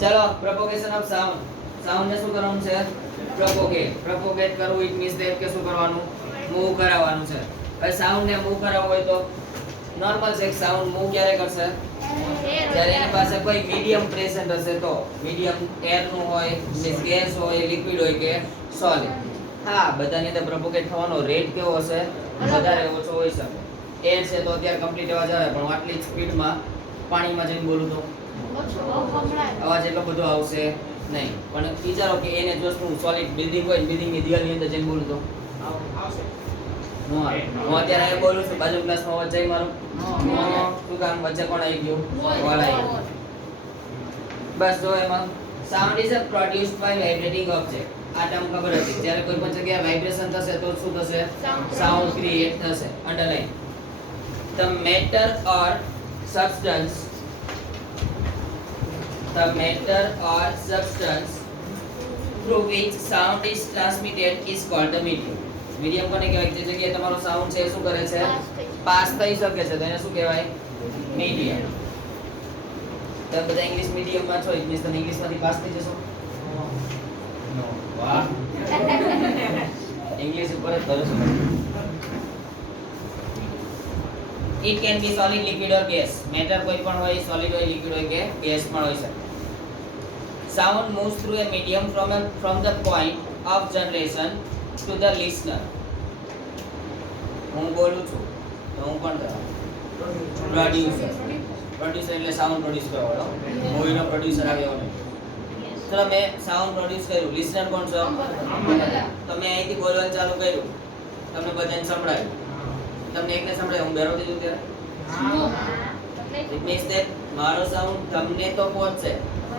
ચલો propagation of sound ને શું કરવાનું છે? પ્રોપોગેટ કરવું ઇટ મીન્સ ધેટ કે શું કરવાનું? મૂવ કરાવવાનું છે. હવે સાઉન્ડ ને મૂવ કરાવવું હોય તો નોર્મલ છે. સાઉન્ડ મૂવ ક્યારે કરશે? જ્યારે એની પાસે કોઈ મીડિયમ પ્રેઝન્ટ હશે તો. મીડિયમ એર નું હોય, ગેસ હોય, લિક્વિડ હોય કે સોલિડ. હા, બધાની અંદર પ્રોપોગેટ થવાનો રેટ કેવો હશે? વધારે ઓછો હોઈ શકે. એર છે તો અત્યારે કમ્પ્લીટ અવાજ આવે, પણ આટલી સ્પીડમાં પાણીમાં જઈને બોલું તો અવાજ એટલો બધો આવશે નહીં. પણ વિચારો કે એને જો સોલિડ બિલ્ડિંગ હોય, બિલ્ડિંગની દિવાલની અંદર જઈને બોલું તો આવશે. હું અત્યારે અહીંયા બોલું છું, બાજુ ક્લાસમાં અવાજ જાય મારો? શું કામ? વચ્ચે કોણ આવી ગયું? વોલ આવી ગયું. બસ જો એમાં sound is produced by vibrating object. આ ટર્મ ખબર હતી. જ્યારે કોઈ પણ જગ્યાએ વાઇબ્રેશન થશે તો શું થશે? સાઉન્ડ ક્રિએટ થશે. Underline the matter or substance through which sound is transmitted is called the medium. Medium કોને કહેવાય? જે જગ્યાએ તમારો સાઉન્ડ છે શું કરે છે? પાસ થઈ શકે છે, તો એને શું કહેવાય? મીડિયમ. તમે બધા ઇંગ્લિશ મીડિયમમાં છો, ઇંગ્લિશ તમે ઇંગ્લિશમાંથી પાસ થઈ જશો? નો. વાહ, ઇંગ્લિશ ઉપર જ ભરોસો. It can be solid, liquid or gas. Matter કોઈ પણ હોય, સોલિડ હોય, લિક્વિડ હોય કે ગેસ પણ હોઈ શકે. Sound moves through a medium from the point of generation to the listener. હું બોલું છું તો હું કોણ કહેવાય? પ્રોડ્યુસર. પ્રોડ્યુસર એટલે સાઉન્ડ પ્રોડ્યુસ કરવાનો. મૂવીનો પ્રોડ્યુસર આવે એવો નહીં. ચલો મેં સાઉન્ડ પ્રોડ્યુસ કર્યું. લિસનર કોણ છો? તમે અહીંથી બોલવાનું ચાલુ કર્યું, તમને બધાને સંભળાયું. તમને એકને સંભળાય, હું બેરો થઈ જઉં ત્યારે? It means that મારો સાઉન્ડ તમને તો પહોંચશે,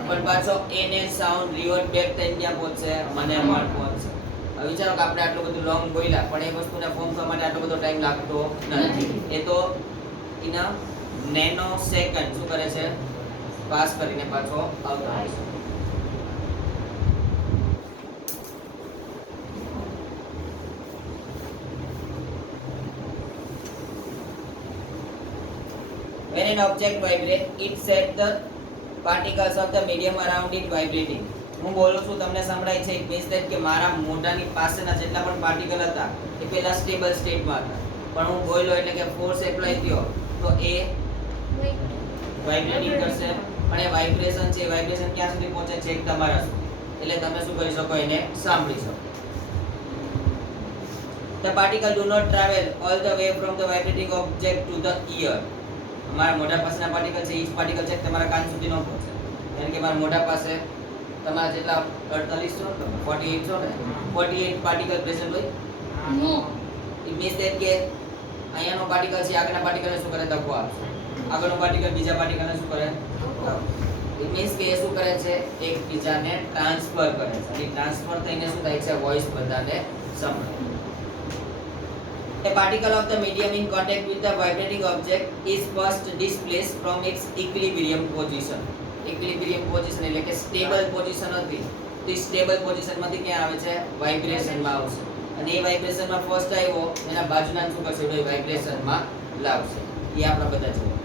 પણ પાછો એને સાઉન્ડ રિવર્ટ બેક થઈને ક્યાં પહોંચશે? મને પણ પહોંચશે. હવે વિચારો કે આપણે આટલું બધું લોંગ બોલ્યા, પણ એ વસ્તુને ફોર્મ થવા માટે આટલો બધો ટાઈમ લાગતો નથી. એ તો એના નેનો સેકન્ડ શું કરે છે? પાસ કરીને પાછો આવતો હોય છે. When an object vibrates, it sets the particles of the medium around it vibrating. હું બોલું છું, તમને સંભળાય છે. It means that કે મારા મોઢાની પાસેના જેટલા પણ પાર્ટિકલ હતા એ પહેલા સ્ટેબલ સ્ટેટમાં હતા, પણ હું બોલ્યો એટલે કે ફોર્સ એપ્લાય થયો તો એ વાઇબ્રેટિંગ કરશે. પણ એ વાઇબ્રેશન છે, વાઇબ્રેશન ક્યાં સુધી પહોંચે છે? તમારા સુધી. એટલે તમે શું કરી શકો? એને સાંભળી શકો. The particle do not travel all the way from the vibrating object to the ear. અમારા મોઢા પાસેના પાર્ટિકલ છે, ઈચ પાર્ટિકલ છે તમારા કાન સુધી ન પહોંચે. કારણ કે મારા મોઢા પાસે તમારા જેટલા 48 છો, 48 છો ને, 48 પાર્ટિકલ પ્રેઝન્ટ હોય. ઇટ મીન્સ ધેટ કે અહીંયાનો પાર્ટિકલ છે, આગળના પાર્ટિકલને શું કરે? ધક્કો આપશે. આગળનો પાર્ટિકલ બીજા પાર્ટિકલને શું કરે? ઇટ મીન્સ કે એ શું કરે છે? એકબીજાને ટ્રાન્સફર કરે છે. અને ટ્રાન્સફર થઈને શું થાય છે? વોઇસ બધાને સંભળાય. A particle of the medium in contact with the vibrating object is first displaced from its equilibrium position. Equilibrium position એટલે કે સ્ટેબલ પોઝિશન હતી, તો સ્ટેબલ પોઝિશનમાંથી ક્યાં આવે છે? વાઇબ્રેશનમાં આવશે. અને એ વાઇબ્રેશનમાં ફર્સ્ટ આવ્યો, એના બાજુના શું કરશે? એ વાઇબ્રેશનમાં લાવશે. એ આપણે બધા જોયું.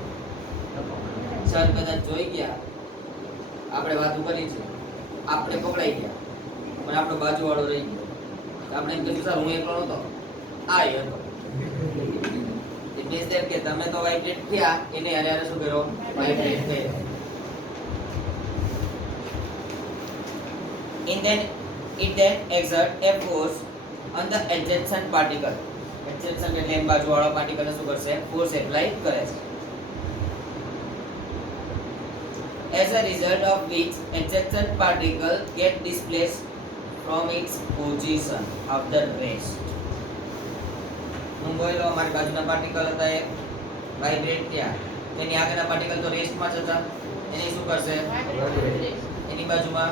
સર બધા જોઈ ગયા, આપણે વાતો કરી છે, આપણે પકડાઈ ગયા, પણ આપણો બાજુવાળો રહી ગયો. આપણે એમ કીધું સર હું એકલો નહોતો, આ એ હતો. ઇટ મીન્સ ધેટ કે તમે તો વાઇબ્રેટ થયા, એને હારે હારે શું કર્યો? વાઇબ્રેટ થયા. It then exert a force on the adjacent particle. Adjacent એટલે એમ બાજુવાળો પાર્ટિકલ શું કરશે? ફોર્સ એપ્લાય કરે છે. As a result of which adjacent particle get displaced from its position of the rest. હું બોલ્યો, અમારી બાજુના પાર્ટિકલ હતા એ વાઇબ્રેટ થયા, એની આગળના પાર્ટિકલ તો રેસ્ટમાં જ હતા, એને શું કરશે? એની બાજુમાં.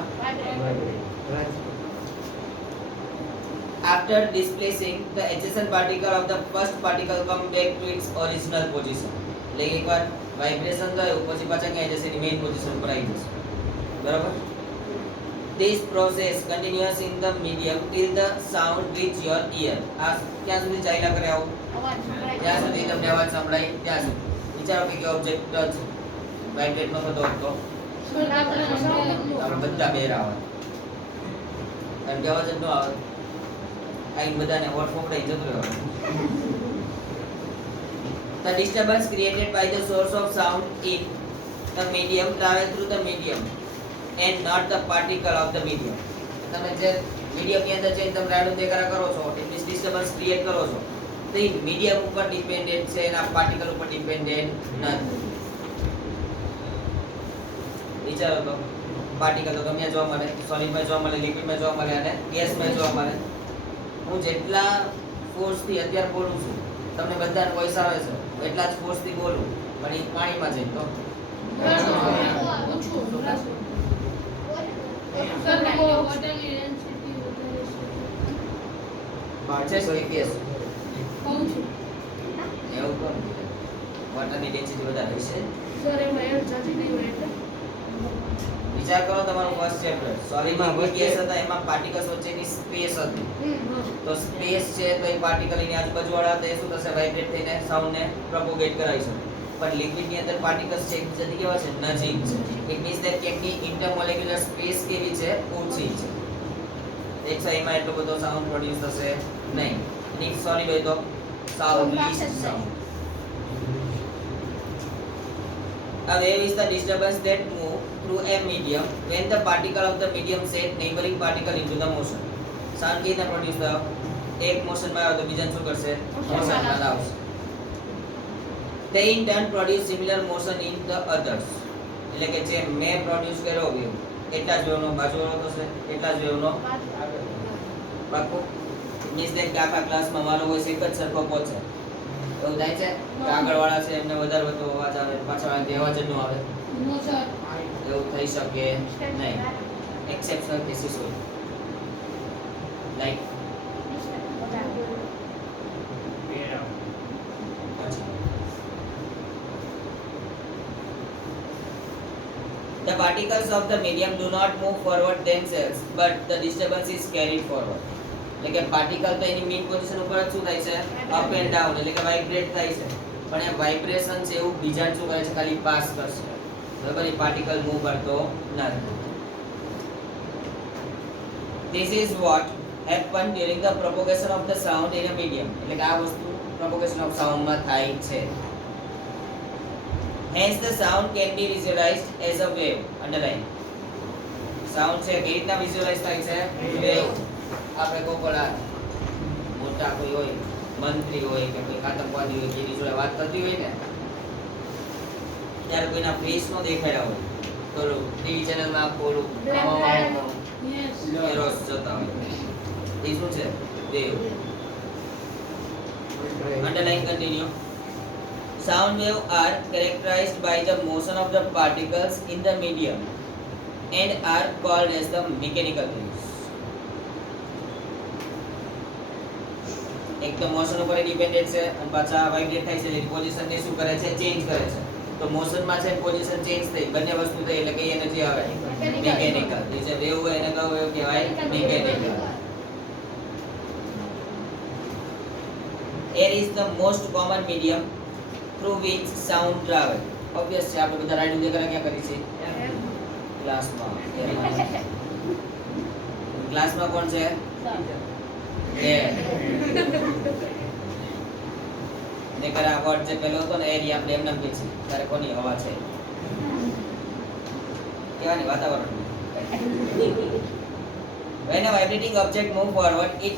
After displacing, the adjacent particle of the first particle come back to its original position. એટલે એકવાર વાઇબ્રેશન થયું પછી પાછા ક્યાં જશે? એની મેઇન પોઝિશન પર આવી જશે. બરાબર? This process continues in the medium till the sound reach your ear. આ ક્યાં સુધી ચાલ્યા કરે આવું? જ્યાં સુધી તમને અવાજ સંભળાય ત્યાં સુધી. વિચારો કે ઓબ્જેક્ટ વાઇબ્રેટ ન થતો હતો આપણે બધા બેર આવે કારણ કે અવાજ જ ન આવે આઈ બધાને હોટ ફોકડાઈ જતો રહ્યો. The disturbance created by the source of sound in the medium travel through the medium and not the particle of the medium. તમે જે મીડિયમ ની અંદર જઈને તમે રાડું દેખાડા કરો છો એટલે ડિસ્ટર્બન્સ ક્રિએટ કરો છો તો એ મીડિયમ ઉપર ડિપેન્ડન્ટ છે એના પાર્ટિકલ ઉપર ડિપેન્ડન્ટ નથી. વિચારો તો પાર્ટિકલ તો ગમે જોવા મળે, સોલિડમાં જોવા મળે, લિક્વિડમાં જોવા મળે અને ગેસમાં જોવા મળે. હું જેટલા ફોર્સથી અત્યારે બોલું છું તમને બધાને વોઇસ આવે છે એટલા જ ફોર્સથી બોલું પણ એ પાણીમાં જઈને તો વોટરની ડેન્સિટી વધારે હશે. વિચાર કરો તમારું ફર્સ્ટ ચેપ્ટર સોલિડમાં ગેસ હતા એમાં પાર્ટિકલ્સ વચ્ચેની સ્પેસ હતી તો સ્પેસ છે તો એ પાર્ટિકલ એની આજુબાજુ વાળા હતા એ શું થશે વાઇબ્રેટ થઈને સાઉન્ડને પ્રોપોગેટ કરાવી શકે. પણ લિક્વિડ ની અંદર પાર્ટિકલ્સ છે જતી કેવા છે નજીક છે. ઇટ મીન્સ ધેટ કે એમની ઇન્ટરમોલેક્યુલર સ્પેસ કેવી છે ઓછી છે. એક્સઆઈમાં એટલો બધો સાઉન્ડ પ્રોડ્યુસ થશે નહીં. અને સોલિડ હોય તો sound least sound. A wave is the disturbance that move through a medium when the particle of the medium set neighboring particle into the motion. Sound की ना प्रोड्यूस થયો એક મોશન માં આવે તો બીજાને શું કરશે મોશન માં લાવશે. They in turn produce similar motion in the others. એટલે કે જે મેં પ્રોડ્યુસ કર્યો વેવ એટલા જ વેવનો બાજુવાળો થશે એટલા જ વેવનો પાકું. મીન્સ ધેટ આખા ક્લાસમાં મારો વોઇસ એક જ સરખો પહોંચે એવું થાય છે કે આગળવાળા છે એમને વધારે વધુ અવાજ આવે પાછળવાળાને અવાજ જ ન આવે એવું થઈ શકે નહીં. એક્સેપ્શનલ કેસીસ હોય like The particles of the medium do not move forward themselves but the disturbance is carried forward. એટલે કે પાર્ટિકલ તો એની મીન પોઝિશન ઉપર જ શું થાય છે અપ એન્ડ ડાઉન એટલે કે વાઇબ્રેટ થાય છે પણ એ વાઇબ્રેશન છે એવું બીજાને શું કરે છે ખાલી પાસ કરશે બરાબર. એ પાર્ટિકલ મૂવ કરતો નથી. This is what happen during the propagation of the sound in a medium. એટલે કે આ વસ્તુ propagation of sound માં થાય છે. Hence the sound can be visualized as a wave. Underline. Sound છે કેવી રીતના વિઝ્યુઅલાઇઝ થાય છે વેવ. આપણે કોકોલા મોટા કોઈ હોય મંત્રી હોય કે કોઈ આતંકવાદી હોય જેની જોડે વાત કરતી હોય ને ત્યારે કોઈના ફેસ નો દેખાડ્યા હોય તો ટીવી ચેનલમાં બોલું એરોસ જતા હોય એ શું છે wave. Underline continue. Sound waves are characterized by the motion of the particles in the medium and are called as the mechanical waves. એક તો મોશન ઉપર ડિપેન્ડન્ટ છે અને પાછા વાઇબ્રેટ થાય છે એટલે પોઝિશન ને શું કરે છે ચેન્જ કરે છે. તો મોશન માં છે પોઝિશન ચેન્જ થઈ બંને વસ્તુ થઈ એટલે કે એનર્જી આવે મિકેનિકલ. જે વેવ હોય એને કહો વેવ કહેવાય mechanical. Air is the most common medium through which sound travel. Obvious છે આપણે બધા રાઈડ ઉદય ક્યાં કરી છે ક્લાસમાં. ક્લાસમાં કોણ છે ને કરા વર્ડ જે પહેલો હતો ને એરિયા આપણે એમ નામ કહે છે ત્યારે કોની હવા છે કેવાની વાતાવરણ. When a vibrating object move forward it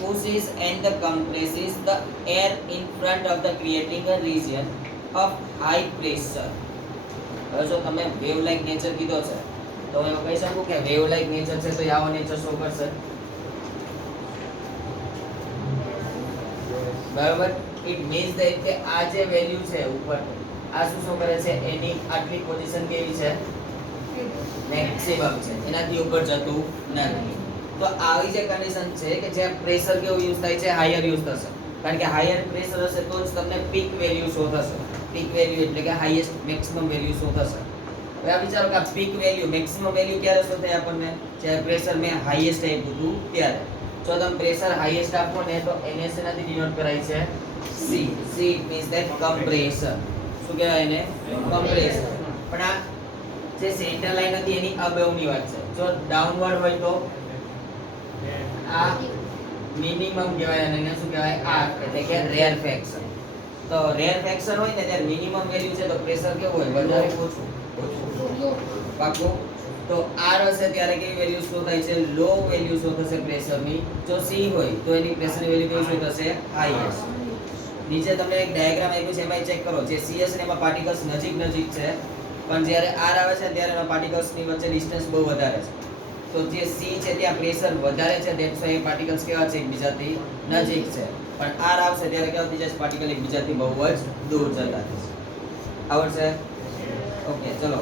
pushes and the compresses the air in front of the creating a region of high pressure. હવે જો તમે વેવ લાઇક નેચર કીધો છે તો હું એવું કહી શકું કે વેવ લાઇક નેચર છે તો આવો નેચર શો કરશે બરાબર. ઇટ મીન્સ ધેટ કે આ જે વેલ્યુ છે ઉપર આ શું શો કરે છે એની આટલી પોઝિશન કેવી છે મેક્સિમમ છે એનાથી ઉપર જતું નથી. તો આવી જે કન્ડિશન છે કે જે પ્રેશર કેવું યુઝ થાય છે હાયર યુઝ થશે કારણ કે હાયર પ્રેશર હશે તો જ તમને પીક વેલ્યુ શો થશે. પીક વેલ્યુ એટલે કે હાઈએસ્ટ મેક્સિમમ વેલ્યુ શો થશે. હવે આ વિચારો કે આ પીક વેલ્યુ મેક્સિમમ વેલ્યુ ક્યારે શો થાય આપણને જ્યારે પ્રેશર મેં હાઈએસ્ટ આપ્યું હતું ત્યારે. જો તમે પ્રેશર હાઈએસ્ટ આપો ને તો એને શેનાથી ડિનોટ કરાય છે C. C it means that compression. શું કહેવાય એને કમ્પ્રેશન. પણ આ જે સેન્ટર લાઈન હતી એની અબવની વાત છે. જો ડાઉનવર્ડ હોય તો આ મિનિમમ કહેવાય અને એને શું કહેવાય આ એટલે કે રેર ફેક્શન. તો રેર ફેક્શન હોય ને ત્યારે મિનિમમ વેલ્યુ છે તો પ્રેશર કેવું હોય વધારે ઓછું પાકું. તો R હશે ત્યારે કેવી વેલ્યુ શો થાય છે લો વેલ્યુ શો થશે પ્રેશરની. જો C હોય તો એની પ્રેશરની વેલ્યુ કેવી શો થશે હાઈએસ્ટ. નીચે તમને એક ડાયાગ્રામ આપ્યું છે એમાં ચેક કરો જે C હશે ને એમાં પાર્ટિકલ્સ નજીક છે પણ જ્યારે R આવે છે ત્યારે એમાં પાર્ટિકલ્સની વચ્ચે ડિસ્ટન્સ બહુ વધારે છે. તો જે C છે ત્યાં પ્રેશર વધારે છે ધેટ્સ વાય પાર્ટિકલ્સ કેવા છે એકબીજાથી નજીક છે. પણ R આવશે ત્યારે કેવા થઈ જશે પાર્ટિકલ એકબીજાથી બહુ જ દૂર જતા થશે. આવડશે? ઓકે ચલો.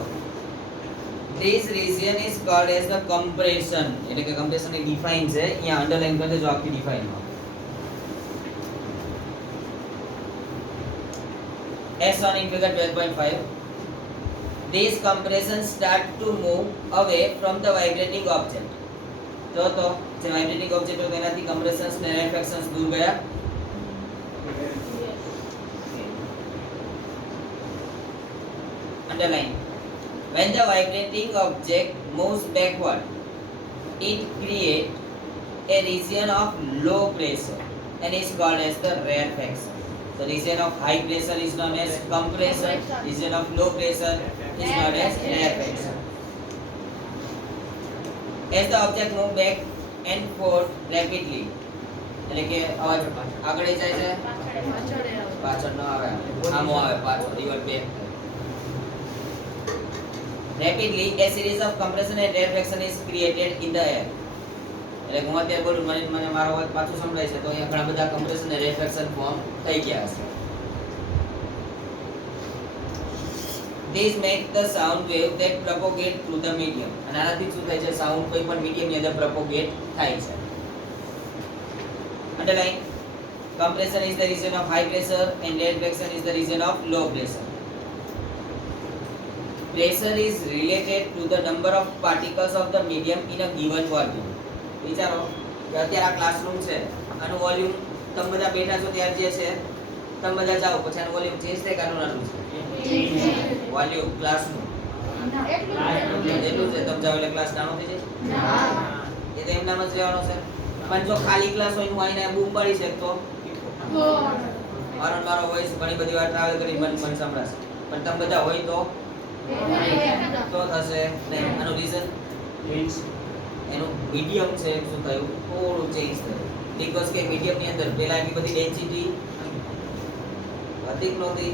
This region is called as the compression. એટલે કે compression એ ડિફાઇન છે અહીંયા અંડરલાઈન કરી દેજો આખી ડિફાઇનમાં. As shown in figure 12.5, this compression start to move away from the vibrating object. તો જે vibrating object હોય તેનાથી compressions ને reflections દૂર ગયા. Underline. When the vibrating object moves backward, it creates a region of low pressure and is called as the rarefaction. The region of high pressure is known as compression. Region of low pressure is known as rarefaction. As the object moves back and forth rapidly, એટલે કે અવાજ આગળ જાય છે પાછળ ન આવે આમો આવે પાછળ revert back. Rapidly, a series of compression and rarefaction is created in the air. એટલે હું અત્યારે બોલું મને મારો અવાજ પાછો સંભળાય છે તો અહીંયા ઘણા બધા કમ્પ્રેશન અને રેફ્લેક્શન ફોર્મ થઈ ગયા છે. These make the sound wave that propagate through the medium. અને આનાથી શું થાય છે સાઉન્ડ કોઈ પણ મીડિયમ ની અંદર પ્રોપોગેટ થાય છે. Underline. Compression is the region of high pressure and rarefaction is the region of low pressure. Pressure is related to the number of particles of the medium in a given volume. વિચારો કે અત્યારે આ classroom છે આનું volume તમે બધા બેઠા છો ત્યારે જે છે તમે બધા જાઓ પછી આનું વોલ્યુમ ચેન્જ થાય કે આનું નાનું છે વોલ્યુમ ક્લાસનું એટલું છે તમે જાઓ એટલે ક્લાસ નાનો થઈ જાય એ તો એમ નામ જ રહેવાનો છે. પણ જો ખાલી ક્લાસ હોય હું આઈને બૂમ પાડી શકતો મારો વોઇસ ઘણી બધી વાર ટ્રાવેલ કરી મન સંભળાશે પણ તમે બધા હોય તો થશે નહીં. આનું રીઝન એનું મીડિયમ છે શું થયું થોડું ચેન્જ થયું બીકોઝ કે મીડિયમ ની અંદર પહેલા એટલી બધી ડેન્સિટી હતી કે નહોતી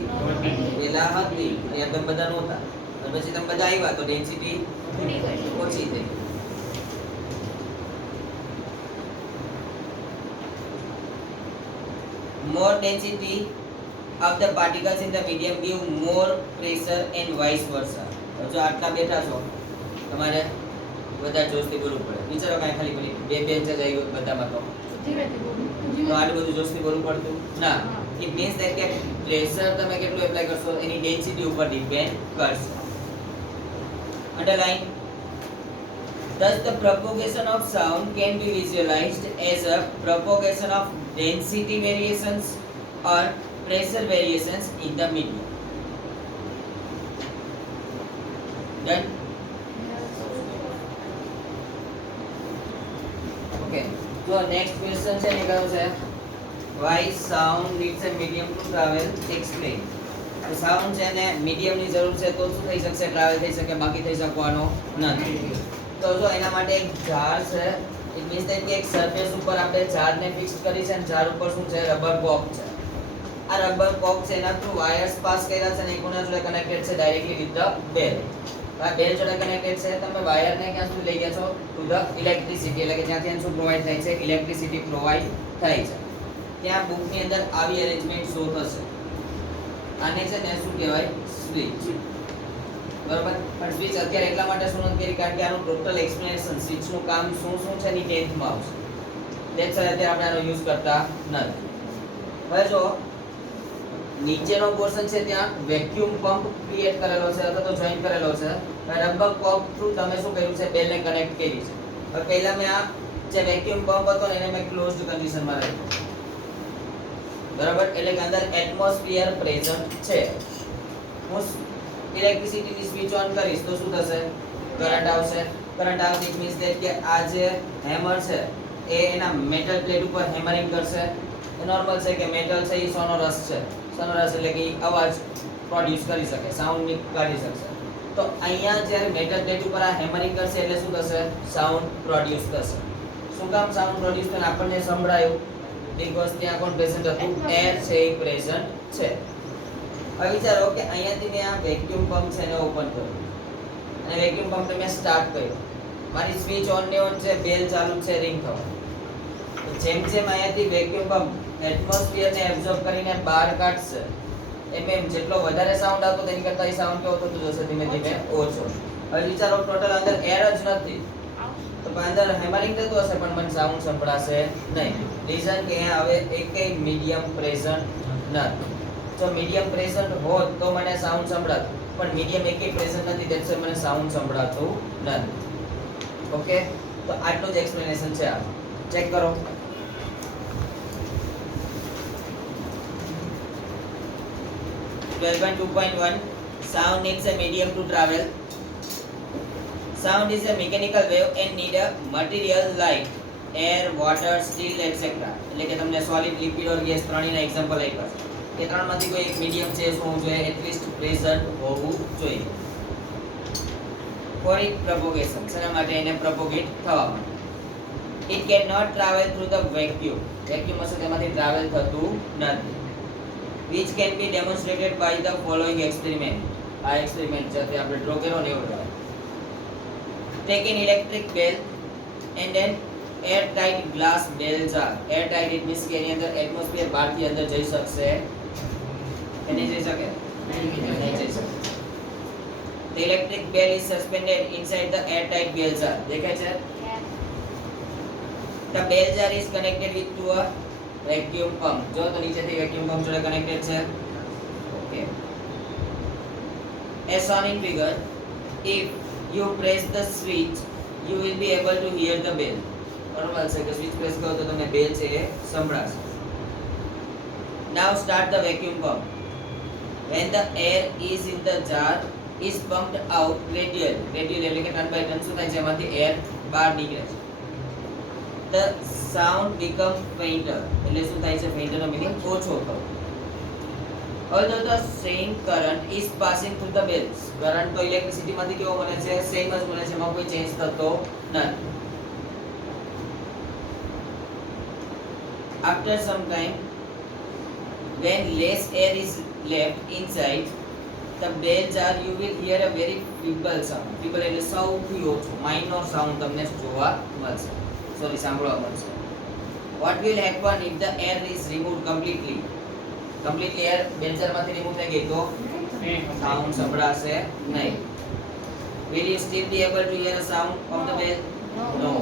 પહેલા હતી અહીંયા તમે બધા નહોતા અને પછી તમે બધા આવ્યા તો ડેન્સિટી ઓછી થઈ. More density of the particles in the medium give more pressure and vice versa. જો આટલા બેઠા છો તમારે બધા જોશથી બોલવું પડે. વિચારો કાંઈ ખાલી પેલી બે બેન્ચ જ આવી હોય બધામાં તો આટલું બધું જોશથી બોલવું પડતું ના. ઇટ મીન્સ ધેટ કે પ્રેશર તમે કેટલું એપ્લાય કરશો એની ડેન્સિટી ઉપર ડિપેન્ડ કરશે. Underline. Thus the propagation of sound can be visualized as a propagation of density variations or pressure variations in the medium. Done? Okay. So next question છે ને કયો છે why sound needs a medium to travel? Explain. તો sound છે ને medium ની જરૂર છે તો શું થઈ શકશે ટ્રાવેલ થઈ શકે બાકી થઈ શકવાનો નથી. તો જો એના માટે એક ઝાડ છે ઇટ મીન્સ કે એક સરફેસ ઉપર આપણે ઝાડને ફિક્સ કરી છે અને ઝાડ ઉપર શું છે રબર કોક છે. આ રબર કોક છે એના થ્રુ વાયર્સ પાસ કર્યા છે અને કોના જોડે કનેક્ટેડ છે ડાયરેક્ટલી વિથ ધ બેલ. આ બેલ જોડે કનેક્ટેડ છે તમે વાયરને ક્યાં સુધી લઈ ગયા છો ટુ ધ ઇલેક્ટ્રિસિટી એટલે કે જ્યાંથી શું પ્રોવાઈડ થાય છે ઇલેક્ટ્રિસિટી પ્રોવાઈડ થાય છે. ત્યાં બુકની અંદર આવી અરેન્જમેન્ટ શો થશે. આને છે ને શું કહેવાય સ્વિચ. બરોબર પણ સ્વિચ અત્યારે એટલા માટે શું નથી કરી કારણ કે આનું ટોટલ એક્સપ્લેનેશન સ્વિચનું કામ શું છે એની 10th માં આવશે. ધેટ્સ વાય અત્યારે આપણે આનો યુઝ કરતા નથી. હવે જો નીચેનો પોર્શન છે ત્યાં વેક્યુમ પંપ ક્રિએટ કરેલો છે અથવા તો જોઈન્ટ કરેલો છે. રબર કોક થ્રુ તમે શું કર્યું છે બેલને કનેક્ટ કરી છે. હવે પહેલા મેં આ જે વેક્યુમ પંપ હતો ને એને મેં ક્લોઝડ કન્ડિશનમાં રાખ્યો. બરાબર એટલે કે અંદર એટમોસ્ફિયર પ્રેઝન્ટ છે. હું ઇલેક્ટ્રિસિટીની સ્વિચ ઓન કરીશ તો શું થશે? કરંટ આવશે. કરંટ આવશે ઇટ મીન્સ ધેટ કે આ જે હેમર છે એ એના મેટલ પ્લેટ ઉપર હેમરિંગ કરશે. એ નોર્મલ છે કે મેટલ છે એ સોનોરસ છે. સોનોરસ એટલે કે અવાજ પ્રોડ્યુસ કરી શકે, સાઉન્ડ નીકાળી શકશે. તો અહીંયા જ્યારે મેટલ પ્લેટ ઉપર આ હેમરિંગ કરશે એટલે શું થશે? સાઉન્ડ પ્રોડ્યુસ થશે. શું કામ સાઉન્ડ પ્રોડ્યુસ થઈને આપણને સંભળાયું? બીકોઝ ત્યાં કોણ પ્રેઝન્ટ હતું? એર છે એ પ્રેઝન્ટ છે. હવે વિચારો કે અહીંયાથી મેં આ વેક્યુમ પંપ છે એને ઓપન કર્યું અને વેક્યુમ પંપ મેં સ્ટાર્ટ કર્યો. મારી સ્વિચ ઓન ને ઓન છે, બેલ ચાલુ છે, રિંગ થવા. તો જેમ જેમ અહીંયાથી વેક્યુમ પંપ એટમોસ્ફિયરને એબ્ઝોર્બ કરીને બહાર કાઢશે એમ જેટલો વધારે સાઉન્ડ આવતો તેની કરતાં એ સાઉન્ડ કેવો થતો જશે? ધીમે ધીમે ઓછો. હવે વિચારો ટોટલ અંદર એર જ નથી તો અંદર હેમરિંગ થતું હશે પણ મને સાઉન્ડ સંભળાશે નહીં. રીઝન કે અહીંયા હવે એકેય મીડિયમ પ્રેઝન્ટ નથી. જો મીડિયમ પ્રેઝન્ટ હોત તો મને સાઉન્ડ સંભળાતું, પણ મીડિયમ એકેય પ્રેઝન્ટ નથી એટલે મને સાઉન્ડ સંભળાતું નથી. ઓકે, તો આટલું જ એક્સપ્લેનેશન છે. આ ચેક કરો. Sound needs a medium to travel. Sound is a mechanical wave and need a material like air, water, steel, etc. એટલે કે તમને સોલિડ, લિક્વિડ ઓર ગેસ ત્રણેયના એક્ઝામ્પલ આપ્યા છે. એ ત્રણમાંથી કોઈ એક મીડિયમ છે શું હોવું જોઈએ? એટલીસ્ટ પ્રેઝન્ટ હોવું જોઈએ. ફોર ઇટ પ્રોપોગેશન, શેના માટે? એને પ્રોપોગેટ થવા માટે. It cannot travel through the vacuum. Vacuum હશે તેમાંથી ટ્રાવેલ થતું નથી. Which can be demonstrated by the following experiment. આ એક્સપેરિમેન્ટ છે તે આપણે ડ્રો કર્યો ને એવો. Take an electric bell and an airtight glass bell jar. Airtight it means કે એની અંદર એટમોસ્ફિયર બહારથી અંદર જઈ શકશે કે નહીં જઈ શકે? નહીં જઈ શકે. The electric bell is suspended inside the airtight bell jar. દેખાય છે? The bell jar is connected with to a vacuum pump. જો તો નીચેથી vacuum pump જોડે કનેક્ટેડ છે. Okay. As shown in figure, if you press the switch, you will be able to hear the bell. Normal છે કે switch press કરો તો તમને બેલ છે એ સંભળાશે. Now start the vacuum pump. When the air is in the jar is pumped out gradually. Gradually એટલે કે turn by turn શું થાય છે? એમાંથી એર બહાર નીકળે છે. The sound become fainter. એટલે શું થાય છે? fainter નો મીનિંગ ઓછો થવો. Although the same current is passing through the bells. Current તો ઇલેક્ટ્રિસિટી માંથી કેવો મળે છે? સેમ જ મળે છે, એમાં કોઈ ચેન્જ થતો નથી. After some time, when less air is left inside the bell jar, you will hear a very feeble sound. Feeble એટલે સૌથી ઓછું, minor sound તમને જોવા મળશે. Sorry, સાંભળવા મળશે. What will happen if the air is removed completely? Completely air bell jar માંથી remove થઈ ગઈ તો sound સંભળાશે નહીં. Will you still be able to hear a sound of the bell? No.